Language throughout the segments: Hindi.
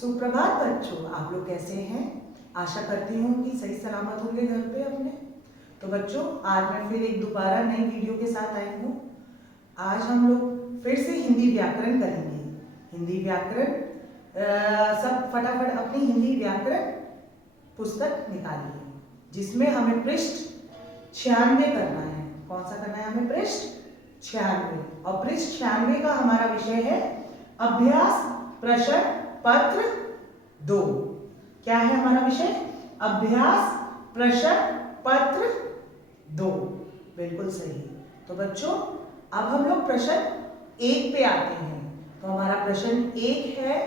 सुप्रभात बच्चों, आप लोग कैसे हैं? आशा करती हूँ कि सही सलामत होंगे घर पे अपने। तो बच्चों, आज मैं फिर एक दोबारा नई वीडियो के साथ आई हूँ। आज हम लोग फिर से हिंदी व्याकरण करेंगे। हिंदी व्याकरण सब फटाफट अपनी हिंदी व्याकरण पुस्तक निकालिए, जिसमें हमें पृष्ठ 96 करना है। कौन सा करना है हमें? पृष्ठ 96। और पृष्ठ 96 का हमारा विषय है अभ्यास प्रश्न पत्र 2। क्या है हमारा विषय? अभ्यास प्रश्न पत्र 2। बिल्कुल सही। तो बच्चों, अब हम लोग प्रश्न 1 पे आते हैं। तो हमारा प्रश्न 1 है।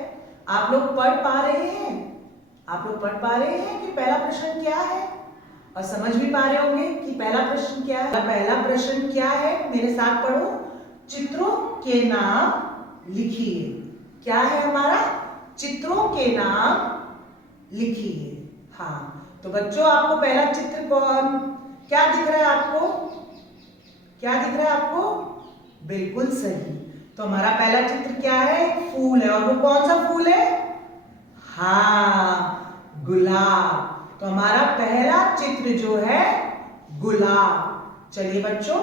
आप लोग पढ़ पा रहे हैं? आप लोग पढ़ पा रहे हैं कि पहला प्रश्न क्या है? और समझ भी पा रहे होंगे कि पहला प्रश्न क्या है। पहला प्रश्न क्या है? मेरे साथ पढ़ो। चित्रों के नाम लिखिए। क्या है हमारा? चित्रों के नाम लिखिए। हाँ, तो बच्चों, आपको पहला चित्र क्या दिख रहा है आपको? क्या दिख रहा है आपको? बिल्कुल सही। तो हमारा पहला चित्र क्या है? फूल है। और वो कौन सा फूल है? हाँ, गुलाब। तो हमारा पहला चित्र जो है गुलाब। चलिए बच्चों,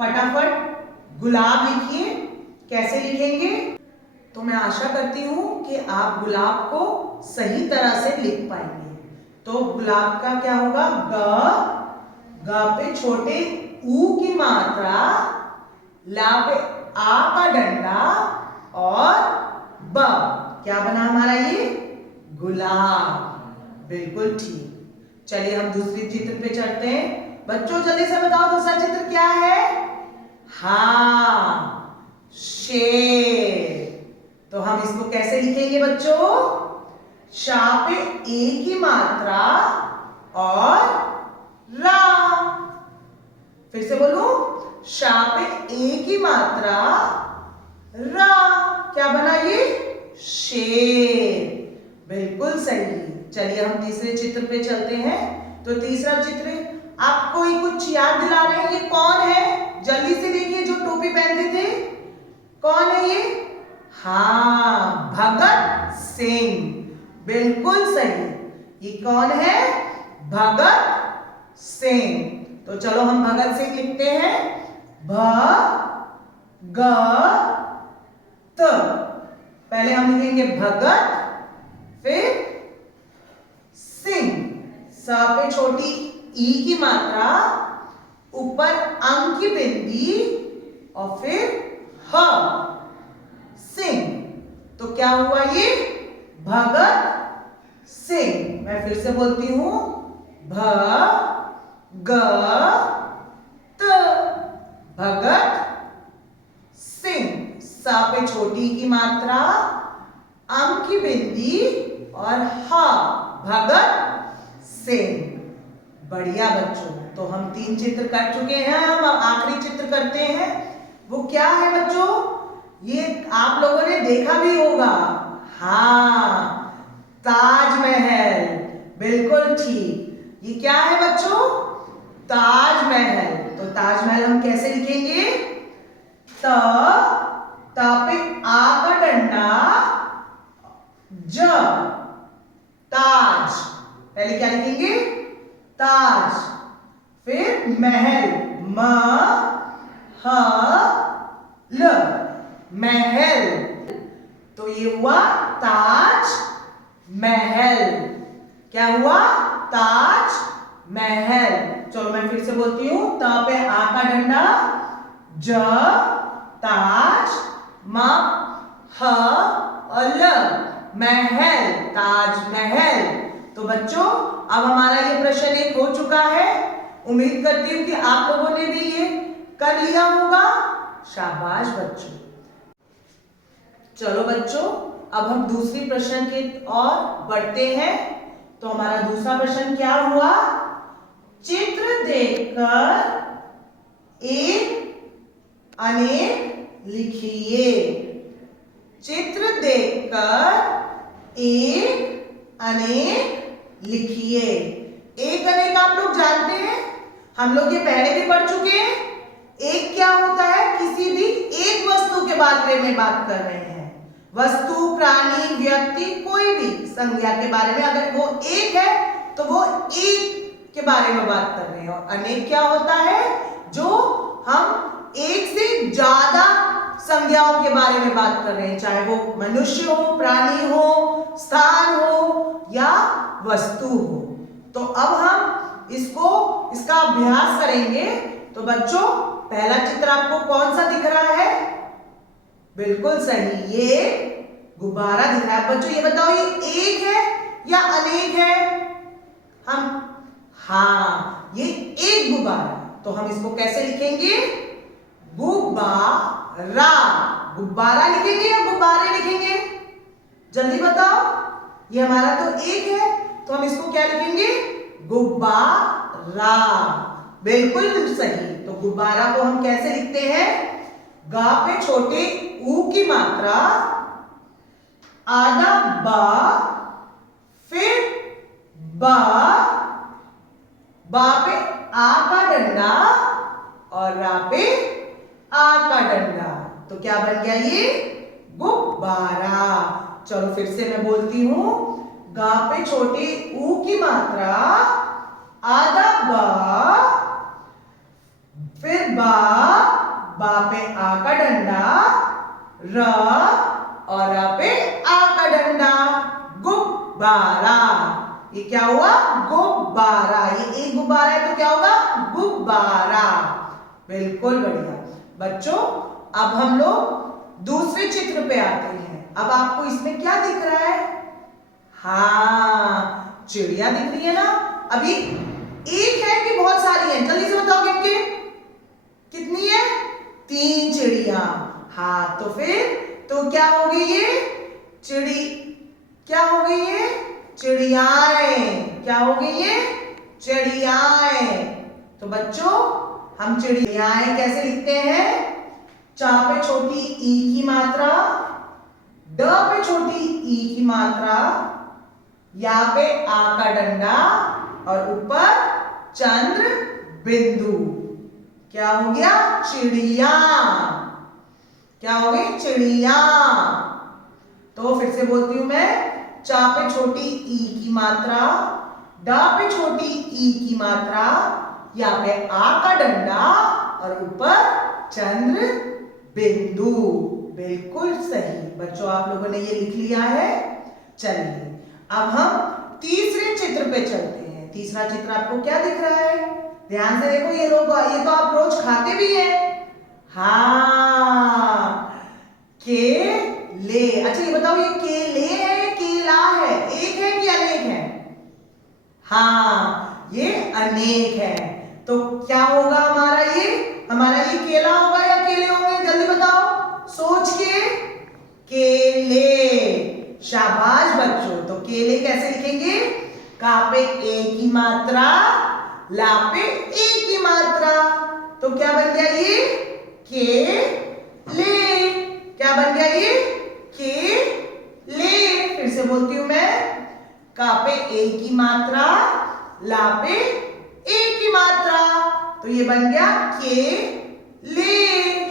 फटाफट गुलाब लिखिए। कैसे लिखेंगे? तो मैं आशा करती हूँ कि आप गुलाब को सही तरह से लिख पाएंगे। तो गुलाब का क्या होगा? ग पे छोटे ऊ की मात्रा, ला पे आ का डंडा और ब। क्या बना हमारा ये? गुलाब। बिल्कुल ठीक। चलिए हम दूसरी चित्र पे चलते हैं। बच्चों जल्दी से बताओ, दूसरा चित्र क्या है? हाँ, शेर। तो हम इसको कैसे लिखेंगे बच्चों? शा पे ए की मात्रा और रा। फिर से बोलो, शा पे ए की मात्रा रा। क्या बना ये? शेर। बिल्कुल सही। चलिए हम तीसरे चित्र पे चलते हैं। तो तीसरा चित्र आपको ही कुछ याद दिला रहे हैं। ये कौन है? जल्दी से देखिए, जो टोपी पहनते थे। कौन है ये? हाँ, भगत सिंह। बिल्कुल सही। ये कौन है? भगत सिंह। तो चलो हम भगत सिंह लिखते हैं। भ ग त। पहले हम लिखेंगे भगत, फिर सिंह। स पे छोटी ई की मात्रा, ऊपर अंक की बिंदी और फिर ह। सिंह। तो क्या हुआ ये? भगत सिंह। मैं फिर से बोलती हूं। भ ग त। भगत सिंह। सा पे छोटी की मात्रा, अंक की बिंदी और ह। भगत सिंह। बढ़िया बच्चों। तो हम 3 चित्र कर चुके हैं। हम आखिरी चित्र करते हैं। वो क्या है बच्चों? ये आप लोगों ने देखा भी होगा। हाँ, ताजमहल। बिल्कुल ठीक। ये क्या है बच्चों? ताजमहल। तो ताजमहल हम कैसे लिखेंगे? त पे आ का डंडा, ज। ताज। पहले क्या लिखेंगे? ताज। फिर महल, म ह ल। महल। तो ये हुआ ताज महल। क्या हुआ? ताज महल। चलो मैं फिर से बोलती हूं। त पे आ का डंडा, ज। ताज, म ह और ल। महल, ताजमहल। तो बच्चों, अब हमारा ये प्रश्न 1 हो चुका है। उम्मीद करती हूँ कि आप लोगों ने भी ये कर लिया होगा। शाबाश बच्चों। चलो बच्चों, अब हम दूसरी प्रश्न के और बढ़ते हैं। तो हमारा दूसरा प्रश्न क्या हुआ? चित्र देखकर एक अनेक लिखिए। चित्र देखकर एक अनेक लिखिए। एक अनेक आप लोग जानते हैं, हम लोग ये पहले भी पढ़ चुके हैं। एक क्या होता है? किसी भी एक वस्तु के बारे में बात कर रहे हैं। वस्तु, प्राणी, व्यक्ति व्यक्ति कोई भी संज्ञा के बारे में, अगर वो एक है तो वो एक के बारे में बात कर रहे हैं, और अनेक क्या होता है, जो हम एक से ज्यादा संज्ञाओं के बारे में बात कर रहे हैं, चाहे वो मनुष्य हो, प्राणी हो, स्थान हो या वस्तु हो। तो अब हम इसका अभ्यास करेंगे। तो बच्चों, पहला चित्र आपको कौन सा दिख रहा है? बिल्कुल सही, ये गुब्बारा दिख रहा है। बच्चों ये बताओ, ये एक है या अनेक है? हाँ, ये एक गुब्बारा। तो हम इसको कैसे लिखेंगे? गुब्बारा। गुब्बारा लिखेंगे या गुब्बारे लिखेंगे? जल्दी बताओ। ये हमारा तो एक है, तो हम इसको क्या लिखेंगे? गुब्बारा। बिल्कुल सही। तो गुब्बारा को हम कैसे लिखते हैं? गा पे छोटे ऊ की मात्रा, आधा बा, फिर बा, बा पे आ का डंडा और रा पे आ का डंडा। तो क्या बन गया ये? गुब्बारा। चलो फिर से मैं बोलती हूं। गा पे छोटे ऊ की मात्रा, आधा बा, फिर बा, बा पे आ का डंडा, र और रा पे आ का डंडा। गुब्बारा। ये क्या हुआ? गुब्बारा। ये एक गुब्बारा है तो क्या होगा? गुब्बारा। बिल्कुल बढ़िया। बच्चों, अब हम लोग दूसरे चित्र पे आते हैं। अब आपको इसमें क्या दिख रहा है? हाँ, चिड़िया दिख रही है ना। अभी एक है कि बहुत सारी हैं? जल्दी से बताओ कितनी? कितनी है? 3 चिड़िया। हाँ, तो फिर तो क्या हो गई ये? क्या हो गई ये? चिड़ियाएं। क्या हो गई ये? चिड़ियाएं। तो बच्चों, हम चिड़ियाएं कैसे लिखते हैं? चा पे छोटी ई की मात्रा, ड पे छोटी ई की मात्रा, या पे आ का डंडा और ऊपर चंद्र बिंदु। क्या हो गया? चिड़िया। क्या हो गई? चिड़िया। तो फिर से बोलती हूं मैं। चा पे छोटी ई की मात्रा, डा पे छोटी ई की मात्रा, या पे आ का डंडा और ऊपर चंद्र बिंदु। बिल्कुल सही। बच्चों, आप लोगों ने ये लिख लिया है। चलिए, अब हम तीसरे चित्र पे चलते हैं। तीसरा चित्र आपको क्या दिख रहा है? ध्यान से देखो। ये तो आप रोज खाते भी हैं। हाँ, केले। अच्छा ये बताओ, ये केले है या केला है? एक है कि अनेक है? हाँ, ये अनेक है। तो क्या होगा हमारा ये? हमारा ये केला होगा या केले होंगे? जल्दी बताओ सोच के। केले। शाबाश बच्चों। तो केले कैसे लिखेंगे? का पे ए की मात्रा, ला पे ए की मात्रा। तो क्या बन गया ये? केले। क्या बन गया ये? केले। फिर से बोलती हूं मैं। का पे ए की मात्रा, ला पे ए की मात्रा। तो ये बन गया केले।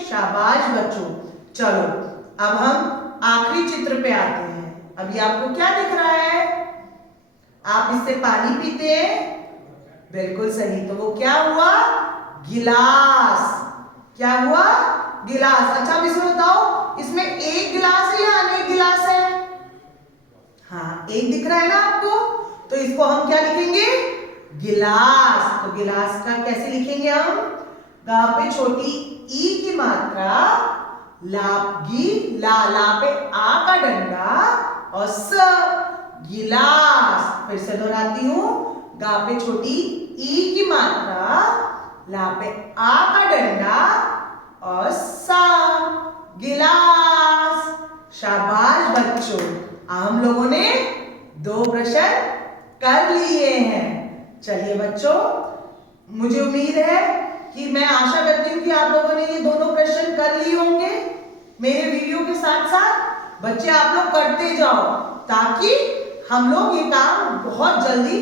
शाबाश बच्चों। चलो, अब हम आखिरी चित्र पे आते हैं। अभी आपको क्या दिख रहा है? आप इससे पानी पीते हैं? बिल्कुल सही। तो वो क्या हुआ? गिलास। क्या हुआ? गिलास। अच्छा, अब इसमें बताओ, इसमें एक गिलास है या अनेक गिलास है? हाँ, एक दिख रहा है ना आपको। तो इसको हम क्या लिखेंगे? गिलास। तो गिलास का कैसे लिखेंगे हम? गा पे छोटी ई की मात्रा, ला पे आ का डंडा और स, गिलास। फिर से दोहराती हूं। गा पे छोटी ई की मात्रा, ला पे आ का डंडा और सा, गिलास। शाबाश बच्चों। हम लोगों ने 2 प्रश्न कर लिए हैं। चलिए बच्चों, मुझे उम्मीद है कि मैं आशा करती हूँ कि आप लोगों ने ये दोनों प्रश्न कर लिए होंगे। मेरे वीडियो के साथ साथ बच्चे आप लोग करते जाओ, ताकि हम लोग ये काम बहुत जल्दी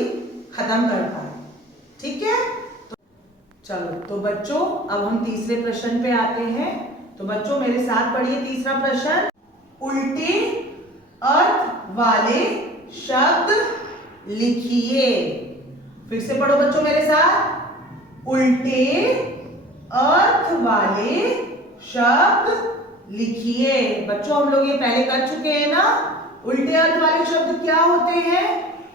खत्म कर पाए। ठीक है? तो चलो, तो बच्चों अब हम तीसरे प्रश्न पे आते हैं। तो बच्चों मेरे साथ पढ़िए तीसरा प्रश्न। उल्टे अर्थ वाले शब्द लिखिए। फिर से पढ़ो बच्चों मेरे साथ, उल्टे अर्थ वाले शब्द लिखिए। बच्चों हम लोग ये पहले कर चुके हैं ना। उल्टे अर्थ वाले शब्द क्या होते हैं?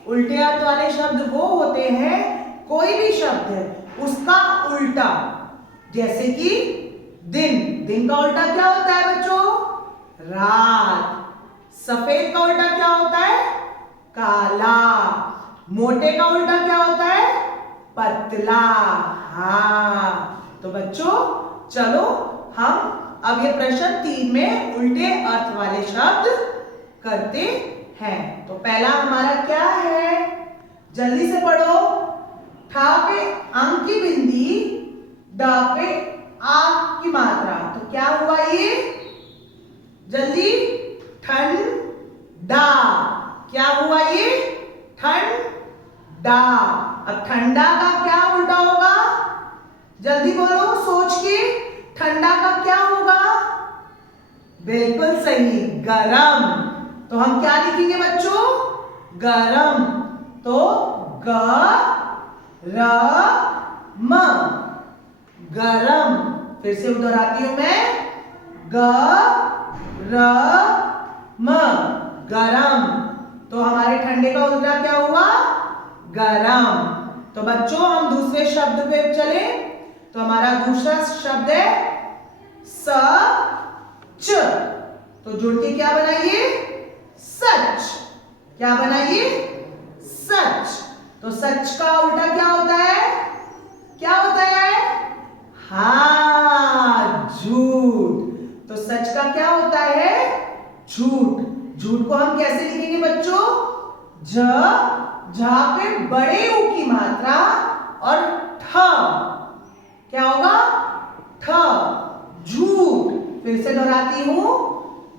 उल्टे अर्थ वाले शब्द वो होते हैं, कोई भी शब्द है उसका उल्टा। जैसे कि दिन, दिन का उल्टा क्या होता है बच्चों? रात। सफेद का उल्टा क्या होता है? काला। मोटे का उल्टा क्या होता है? पतला। हाँ, तो बच्चों चलो हम अब ये प्रश्न 3 में उल्टे अर्थ वाले शब्द करते हैं। तो पहला हमारा क्या है? जल्दी से पढ़ो। ठा पे अंक की बिंदी, डा पे आ की मात्रा। तो क्या हुआ ये? जल्दी, ठंडा। क्या हुआ ये? ठंडा। अब ठंडा का क्या उल्टा होगा? जल्दी बोलो सोच के, ठंडा का क्या होगा? बिल्कुल सही, गरम। तो हम क्या लिखेंगे बच्चों? गरम। तो ग र म, गरम। फिर से दोहराती हूं मैं, ग र म, गरम। तो हमारे ठंडे का उल्टा क्या हुआ? गरम। तो बच्चों हम दूसरे शब्द पे चले। तो हमारा दूसरा शब्द है सच। तो जुड़ के क्या बनाइए? सच। क्या बनाइए? सच। तो सच का उल्टा क्या होता है? क्या होता है? हाँ, झूठ। तो सच का क्या होता है? झूठ। झूठ को हम कैसे लिखेंगे बच्चों? जहां पे बड़े ऊ की मात्रा और ठ, क्या होगा? ठ, झूठ। फिर से दोहराती हूं,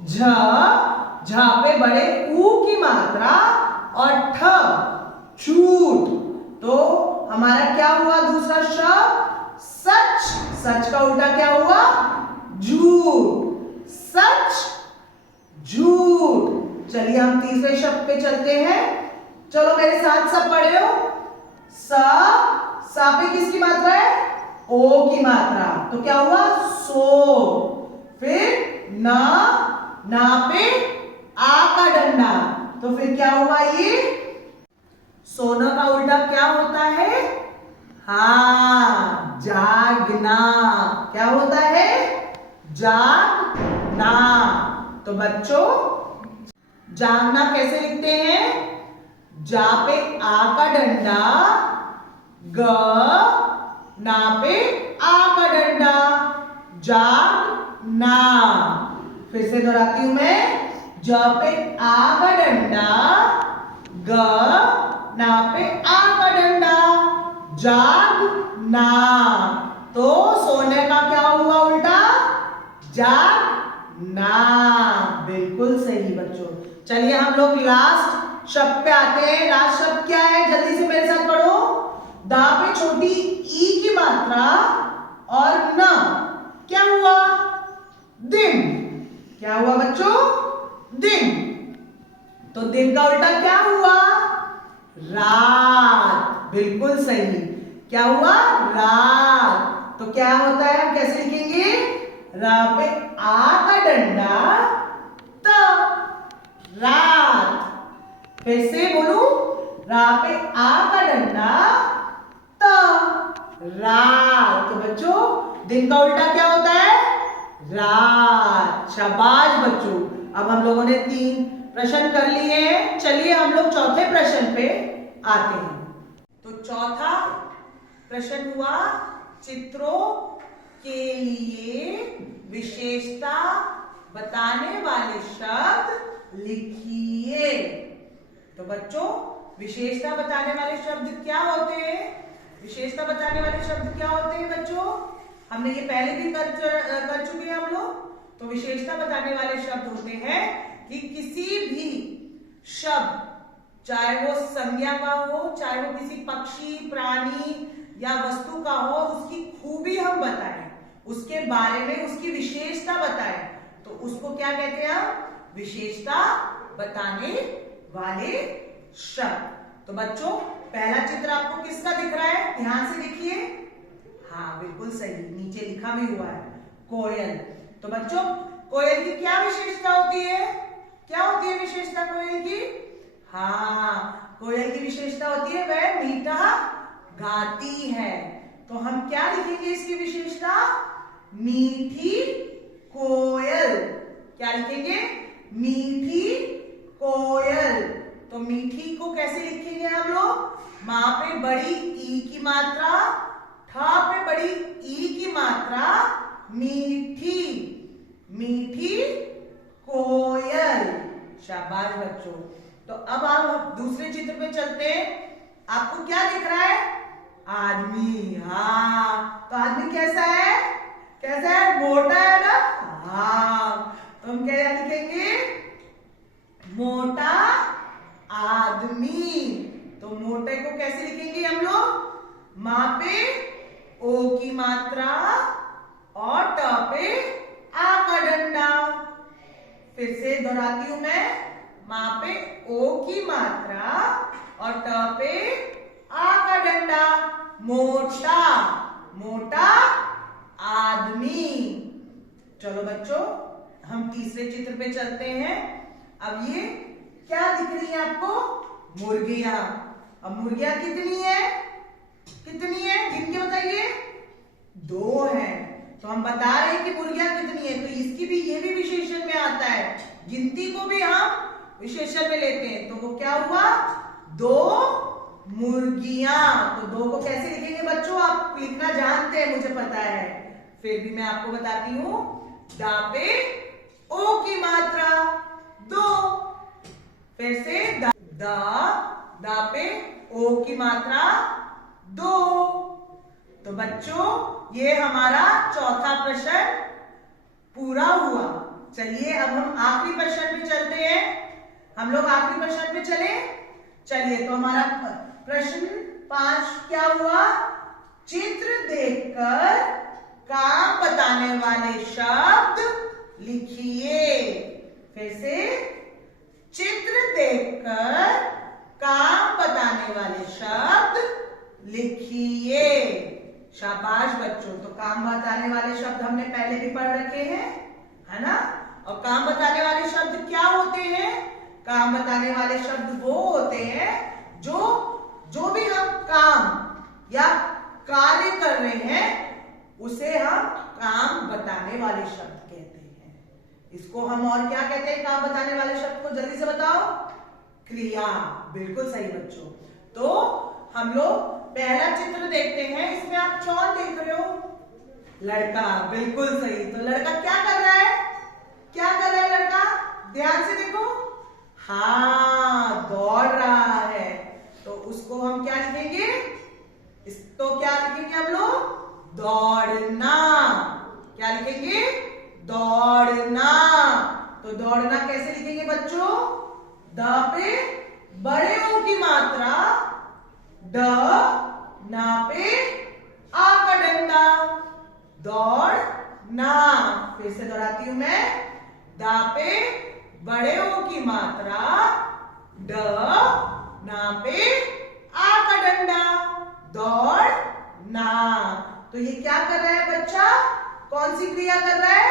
जहां पे बड़े ऊ की मात्रा और ठ, झूठ। तो हमारा क्या हुआ दूसरा शब्द? सच। सच का उल्टा क्या हुआ? झूठ। सच, झूठ। चलिए हम तीसरे शब्द पे चलते हैं। चलो मेरे साथ सब पढ़े हो। सा पे किसकी मात्रा है? ओ की मात्रा। तो क्या हुआ? सो। फिर ना पे आ का डंडा। तो फिर क्या हुआ ये? सोना का उल्टा क्या होता है? हाँ, जागना। क्या होता है? जागना। तो बच्चों जागना कैसे लिखते हैं? जा पे आ का डंडा, ग ना पे आ का डंडा, जागना। फिर से दोहराती हूं मैं, ज पे आ का डंडा, ग ना पे आ का डंडा, जागना। तो सोने का क्या हुआ उल्टा? जागना। बिल्कुल सही बच्चों। चलिए हम लोग लास्ट शब्द पे आते हैं। लास्ट शब्द क्या है? जल्दी से मेरे साथ पढ़ो। दा पे छोटी ई की मात्रा और न, क्या हुआ? दिन। क्या हुआ बच्चों? दिन। तो दिन का उल्टा क्या हुआ? रात। बिल्कुल सही। क्या हुआ? रात। तो क्या होता है? हम कैसे लिखेंगे? रा पे आ का डंडा, त, रात। फिर से बोलू, रा पे आ का डंडा, त, रात। तो बच्चों दिन का उल्टा क्या होता है? रात। शाबाश बच्चों। अब हम लोगों ने 3 प्रश्न कर लिए हैं। चलिए हम लोग चौथे प्रश्न पे आते हैं। तो चौथा प्रश्न हुआ, चित्रों के लिए विशेषता बताने वाले शब्द लिखिए। तो बच्चों विशेषता बताने वाले शब्द क्या होते हैं? विशेषता बताने वाले शब्द क्या होते हैं बच्चों? हमने ये पहले भी कर चुके हैं हम लोग। तो विशेषता बताने वाले शब्द होते हैं कि किसी भी शब्द, चाहे वो संज्ञा का हो, चाहे वो किसी पक्षी, प्राणी या वस्तु का हो, उसकी खूबी हम बताएं, उसके बारे में उसकी विशेषता बताएं, तो उसको क्या कहते हैं हम? विशेषता बताने वाले शब्द। तो बच्चों पहला चित्र आपको किसका दिख रहा है? ध्यान से देखिए। हाँ बिल्कुल सही, नीचे लिखा भी हुआ है कोयल। तो बच्चों कोयल की क्या विशेषता होती है? क्या होती है विशेषता कोयल की? हाँ, कोयल की विशेषता होती है वह मीठा गाती है। तो हम क्या लिखेंगे इसकी विशेषता? मीठी कोयल। क्या लिखेंगे? मीठी कोयल। तो मीठी को कैसे लिखेंगे हम लोग? माँ पे बड़ी ई की मात्रा, ठा पे बड़ी ई की मात्रा, मीठी, मीठी कोयल। शाबाश बच्चों। तो अब आप दूसरे चित्र पे चलते हैं। आपको क्या दिख रहा है? आदमी। हाँ, तो आदमी कैसा है? कैसा है? मोटा है ना? हाँ, तो हम क्या लिखेंगे? मोटा आदमी। तो मोटे को कैसे लिखेंगे हम लोग? माँ पे ओ की मात्रा और ट पे आ का डंडा। फिर से दोहराती हूं मैं, माँ पे ओ की मात्रा और ट पे आ का डंडा। मोटा, मोटा आदमी। चलो बच्चों हम तीसरे चित्र पे चलते हैं। अब ये क्या दिख रही है आपको? मुर्गियां। अब मुर्गियां कितनी है? कितनी है? गिन के बताइए। 2 है। तो हम बता रहे हैं कि मुर्गियां कितनी है, तो इसकी भी, ये भी विशेषण में आता है। गिनती को भी हम विशेषण में लेते हैं। तो वो क्या हुआ? 2 मुर्गियां। तो 2 को कैसे लिखेंगे बच्चों? आप लिखना जानते हैं, मुझे पता है, फिर भी मैं आपको बताती हूं। दा पे ओ की मात्रा 2। फिर से दा पे ओ की मात्रा 2। तो बच्चों ये हमारा चौथा प्रश्न पूरा हुआ। चलिए अब हम आखिरी प्रश्न पे चलते हैं। हम लोग आखिरी प्रश्न पे चले। चलिए तो हमारा प्रश्न 5 क्या हुआ? चित्र देखकर काम बताने वाले शब्द लिखिए। फिर से, चित्र देखकर काम बताने वाले शब्द लिखिए। शाबाश बच्चों। तो काम बताने वाले शब्द हमने पहले भी पढ़ रखे हैं, है ना? और काम बताने वाले शब्द क्या होते हैं? काम बताने वाले शब्द वो होते हैं जो भी हम काम या कार्य कर रहे हैं उसे हम काम बताने वाले शब्द कहते हैं। इसको हम और क्या कहते हैं? काम बताने वाले शब्द को जल्दी से बताओ। क्रिया। बिल्कुल सही बच्चों। तो हम लोग पहला चित्र देखते हैं। इसमें आप कौन देख रहे हो? लड़का। बिल्कुल सही। तो लड़का क्या कर रहा है? क्या कर रहा है लड़का? ध्यान से देखो। हाँ, दौड़ रहा है। तो उसको हम क्या लिखेंगे? इसको क्या लिखेंगे हम लोग? दौड़ना। क्या लिखेंगे? दौड़ना। तो दौड़ना कैसे लिखेंगे बच्चों? द पे बड़े ओ की मात्रा, ड, ना पे आ का डंडा, दौड़ना। फिर से दोहराती हूं मैं। दा पे बड़े ओ की मात्रा, ड, ना पे आ का डंडा, दौड़ना। तो ये क्या कर रहा है बच्चा? कौन सी क्रिया कर रहा है?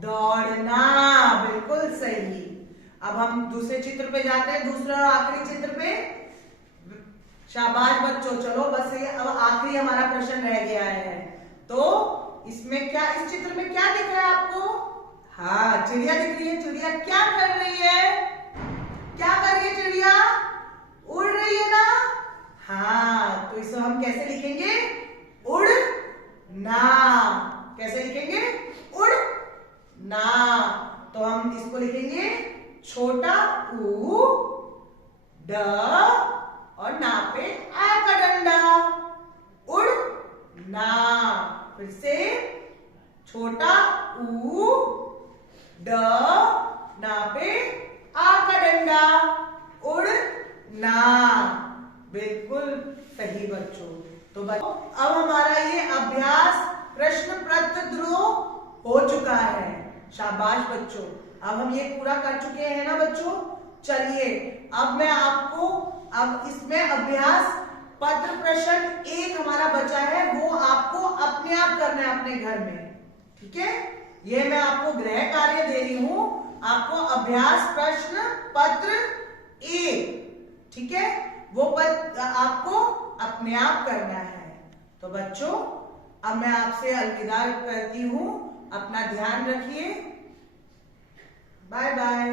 दौड़ना। बिल्कुल सही। अब हम दूसरे चित्र पे जाते हैं, दूसरा और आखिरी चित्र पे। शाबाश बच्चों। चलो बस ये अब आखिरी हमारा प्रश्न रह गया है। तो इसमें क्या, इस चित्र में क्या दिख रहा है आपको? हाँ, चिड़िया दिख रही है। चिड़िया क्या कर रही है? क्या कर रही है चिड़िया? उड़ रही है ना? हाँ, तो इसको हम कैसे लिखेंगे? उड़ना। कैसे लिखेंगे? उड़ना। तो हम इसको लिखेंगे छोटा ऊ, ड और ना पे आ का डंडा, उड़ना। फिर से, छोटा ऊ, ड, ना पे आ का डंडा, उड़ना। बिल्कुल सही बच्चों। तो बच्चों अब हमारा ये अभ्यास प्रश्न पत्र ध्रुव हो चुका है। शाबाश बच्चों। अब हम ये पूरा कर चुके हैं ना बच्चों। चलिए अब मैं आपको अब इसमें अभ्यास पत्र प्रश्न 1 हमारा बचा है, वो आपको अपने आप करना है अपने घर में, ठीक है। ये मैं आपको गृह कार्य दे रही हूं, आपको अभ्यास प्रश्न पत्र 1, ठीक है, वो आपको अपने आप करना है। तो बच्चों अब मैं आपसे अलविदा करती हूं, अपना ध्यान रखिए, बाय बाय।